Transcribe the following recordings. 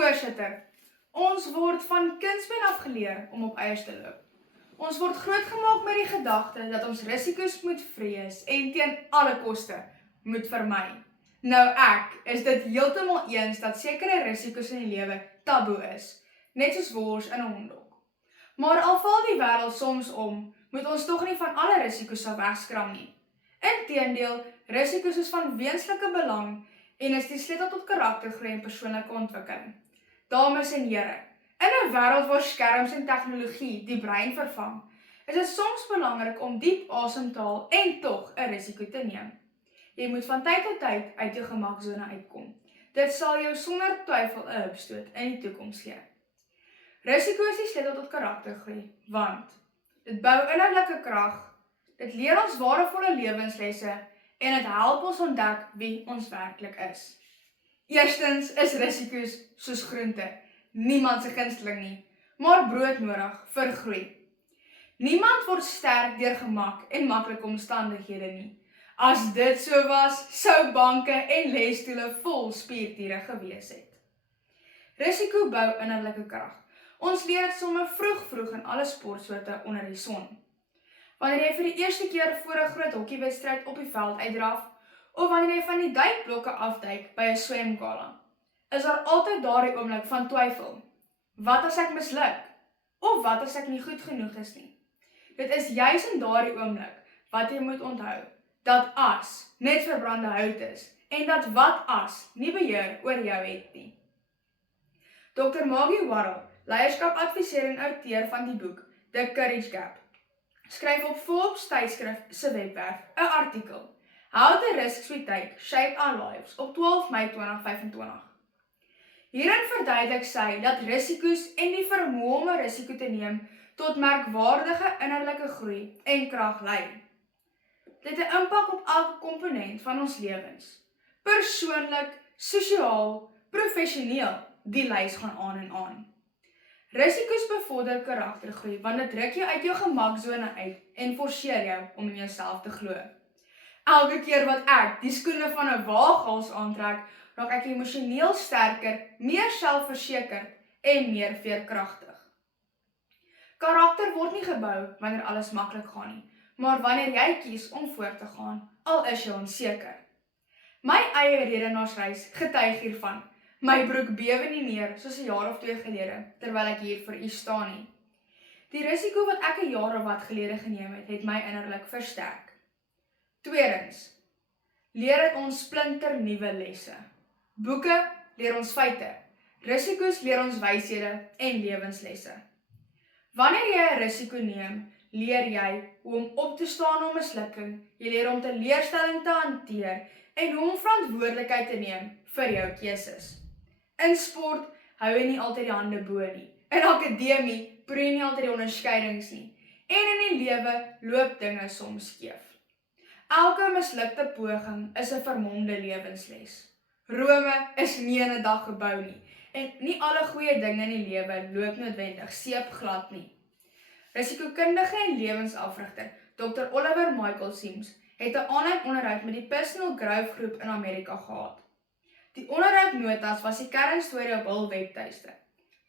Voorsitter, ons word van kindsbeen af geleer om op eiers te loop. Ons word grootgemaak met die gedagte dat ons risiko's moet vrees en teen alle koste moet vermy. Nou is dit heeltemal eens dat sekere risiko's in die lewe taboe is, net soos wors in 'n hondhok. Maar al val die wêreld soms om, moet ons tog nie van alle risiko's af wegskram nie. Inteendeel, risiko's is van wesentlike belang en is die sleutel tot karaktergroei en persoonlike ontwikkeling. Dames en here, in 'n wêreld waar skerms en tegnologie die brein vervang, is dit soms belangrik om diep asem te haal en tog 'n risiko te neem. Jy moet van tyd tot tyd uit jou gemaksone uitkom. Dit sal jou sonder twyfel 'n hupstoot in die toekoms gee. Risiko is die sleutel tot karaktergroei, want dit bou innerlike krag, dit leer ons waardevolle lewenslesse en dit help ons ontdek wie ons werklik is. Eerstens is risiko's soos groente, niemand se gunsteling nie, maar broodnodig vir groei. Niemand word sterk deur gemak en maklike omstandighede nie. As dit so was, sou banke en lesstoele vol spiertiere gewees het. Risiko bou innerlike krag. Ons leer dit sommer vroeg in alle sportsoorte onder die son. Wanneer jy vir die eerste keer voor 'n groot hokkiewedstryd op die veld uitdraf, of wanneer jy van die duikblokke afduik by 'n swemgala, is daar altyd daardie oomblik van twyfel. Wat as ek misluk? Of wat as ek nie goed genoeg is nie? Dit is juis in daardie oomblik wat jy moet onthou, dat as net verbrande hout is, en dat wat as nie beheer oor jou het nie. Dr. Maggie Warrell, leierskapsadviseur en outeur van die boek The Courage Gap, skryf op Forbes tydskrif se webwerf 'n artikel, How the Risks We Take Shape Our Lives, op 12 Mei 2025. Hierin verduidelik sy dat risiko's en die vermoë om 'n risiko te neem tot merkwaardige innerlike groei en krag lei. Dit het 'n impak op elke komponent van ons lewens. Persoonlik, sosiaal, professioneel, die lys gaan aan en aan. Risiko's bevorder karaktergroei, want dit druk jou uit jou gemaksone uit en forceer jou om in jouself te glo. Elke keer wat ek die skoene van 'n waaghals aantrek, raak ek emosioneel sterker, meer selfversekerd en meer veerkragtig. Karakter word nie gebou wanneer alles maklik gaan nie, maar wanneer jy kies om voort te gaan, al is jy onseker. My eie redenaarsreis getuig hiervan. My broek bewe nie meer soos 'n jaar of 2 gelede, terwyl ek hier vir u staan nie. Die risiko wat ek 'n jaar of wat gelede geneem het my innerlik versterk. Tweedens, leer dit ons splinter nuwe lesse. Boeke leer ons feite, risiko's leer ons wyshede en lewenslesse. Wanneer jy 'n risiko neem, leer jy hoe om op te staan om mislukking, jy leer om teleurstelling te hanteer en hoe om verantwoordelikheid te neem vir jou keuses. In sport hou jy nie altyd die hande bo nie. In akademie proe jy nie altyd die onderskeidings nie. En in die lewe loop dinge soms skeef. Elke mislukte poging is 'n vermomde lewensles. Rome is nie in 'n dag gebou nie. En nie alle goeie dinge in die lewe loop noodwendig seepglad nie. Risikokundige en lewensafrigter Dr. Oliver Michael Sims het 'n aanlyn onderhoud met die Personal Growth Groep in Amerika gehad. Die onderhoudnotas was die kernstorie op hul webtuiste,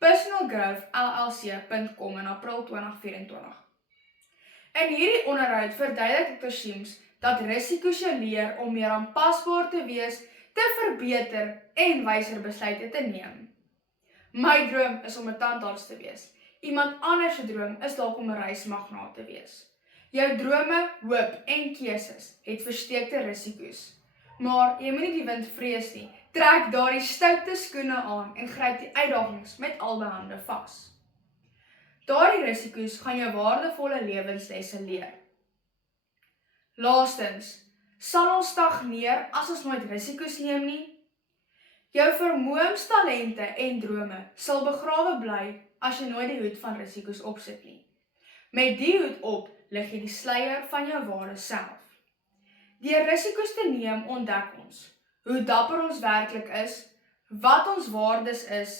personalgrowthllc.com in April 2024. In hierdie onderhoud verduidelik Dr. Sims dat risiko's jou leer om meer aanpasbaar te wees, te verbeter en wyser besluite te neem. My droom is om 'n tandarts te wees. Iemand anders se droom is dalk om 'n reismagnaat te wees. Jou drome, hoop en keuses het versteekte risiko's. Maar jy moet nie die wind vrees nie. Trek daardie stoute skoene aan en gryp die uitdagings met albei hande vas. Daardie risiko's gaan jou waardevolle lewenslesse leer. Laastens, sal ons stagneer as ons nooit risiko's neem nie? Jou vermoëns, talente en drome sal begrawe bly as jy nooit die hoed van risiko's opsit nie. Met die hoed op lig jy die sluier van jou ware self. Deur risiko's te neem ontdek ons hoe dapper ons werklik is, wat ons waardes is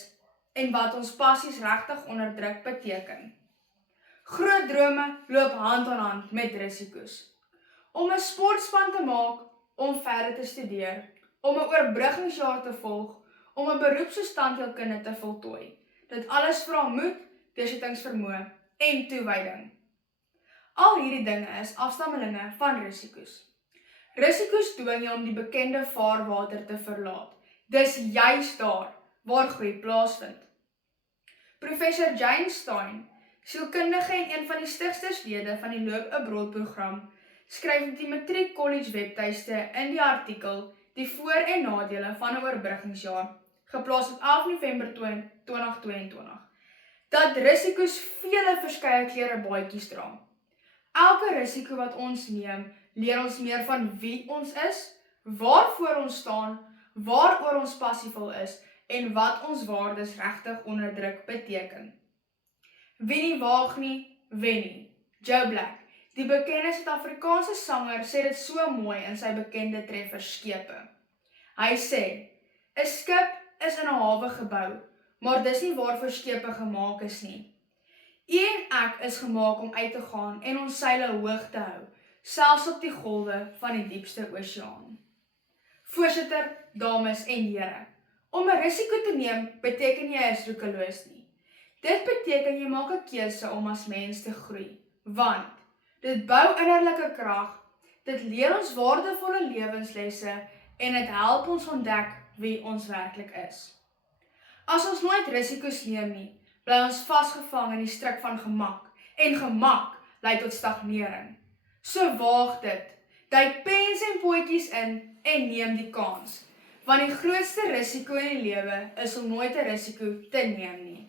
en wat ons passies regtig onder druk beteken. Groot drome loop hand aan hand met risiko's. Om 'n sportspan te maak, om verder te studeer, om 'n oorbruggingsjaar te volg, om 'n beroep soos tandheelkunde te voltooi. Dit alles vra moed, deursettingsvermoë en toewyding. Al hierdie dinge is afstammelinge van risiko's. Risiko's dwing jou om die bekende vaarwater te verlaat. Dis juis daar waar groei plaasvind. Professor James Stein, sielkundige en een van die stigterslede van die Loop Abroad program, skryf op die Matriek College webtuiste in die artikel Die voor- en nadele van 'n oorbruggingsjaar, geplaas op 11 November 2022, dat risiko's vele verskeie klere baadjies dra. Elke risiko wat ons neem, leer ons meer van wie ons is, waarvoor ons staan, waaroor ons passievol is en wat ons waardes regtig onder druk beteken. Wie nie waag nie, wen nie. Joe Black, die bekende Suid-Afrikaanse sanger, sê dit so mooi in sy bekende treffer Skepe. Hy sê, 'n skip is in 'n hawe gebou, maar dis nie waarvoor skepe gemaak is nie. U en ek is gemaak om uit te gaan en ons seile hoog te hou, selfs op die golwe van die diepste oseaan. Voorsitter, dames en here, om 'n risiko te neem beteken nie jy is roekeloos nie. Dit beteken jy maak 'n keuse om as mens te groei, want dit bou innerlike krag, dit leer ons waardevolle lewenslesse en dit help ons ontdek wie ons werklik is. As ons nooit risiko's neem nie, bly ons vasgevang in die struik van gemak, en gemak lei tot stagnering. So waag dit, duik pens en potjies in en neem die kans, want die grootste risiko in die lewe is om nooit 'n risiko te neem nie.